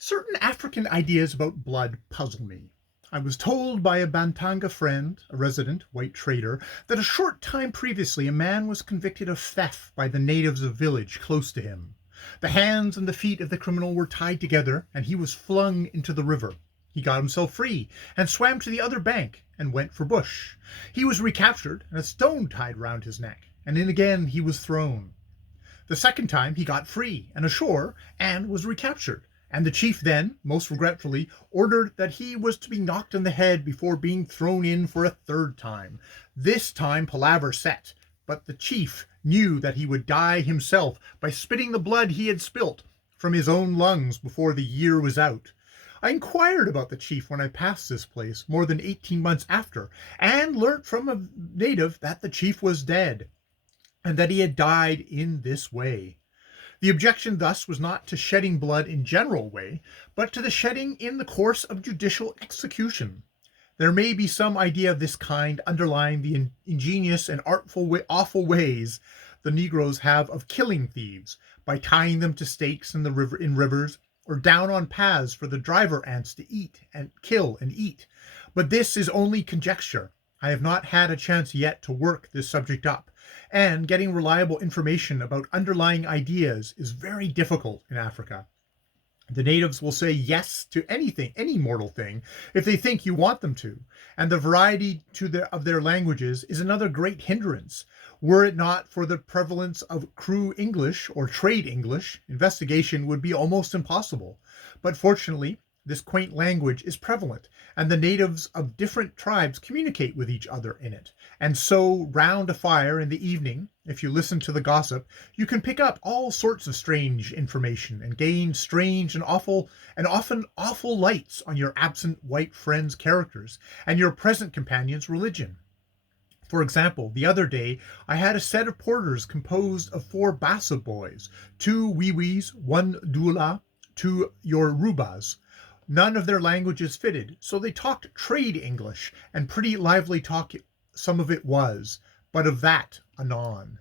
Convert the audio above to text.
Certain African ideas about blood puzzle me. I was told by a Bantanga friend, a resident white trader, that a short time previously a man was convicted of theft by the natives of a village close to him. The hands and the feet of the criminal were tied together, and he was flung into the river. He got himself free and swam to the other bank and went for bush. He was recaptured and a stone tied round his neck, and in again he was thrown. The second time he got free and ashore and was recaptured, and the chief then, most regretfully, ordered that he was to be knocked on the head before being thrown in for a third time. This time palaver set, but the chief knew that he would die himself by spitting the blood he had spilt from his own lungs before the year was out. I inquired about the chief when I passed this place more than 18 months after, and learnt from a native that the chief was dead, and that he had died in this way. The objection thus was not to shedding blood in general way, but to the shedding in the course of judicial execution. There may be some idea of this kind underlying the ingenious and awful ways the Negroes have of killing thieves, by tying them to stakes in rivers, or down on paths for the driver ants to kill and eat. But this is only conjecture. I have not had a chance yet to work this subject up, and getting reliable information about underlying ideas is very difficult in Africa. The natives will say yes to anything, any mortal thing, if they think you want them to, and the variety of their languages is another great hindrance. Were it not for the prevalence of crew English or trade English, investigation would be almost impossible. But fortunately, this quaint language is prevalent, and the natives of different tribes communicate with each other in it. And so, round a fire in the evening, if you listen to the gossip, you can pick up all sorts of strange information and gain strange and often awful lights on your absent white friend's characters and your present companion's religion. For example, the other day I had a set of porters composed of 4 Bassa boys, 2 Wiwis, 1 Dula, 2 Yorubas. None of their languages fitted, so they talked trade English, and pretty lively talk some of it was, but of that anon.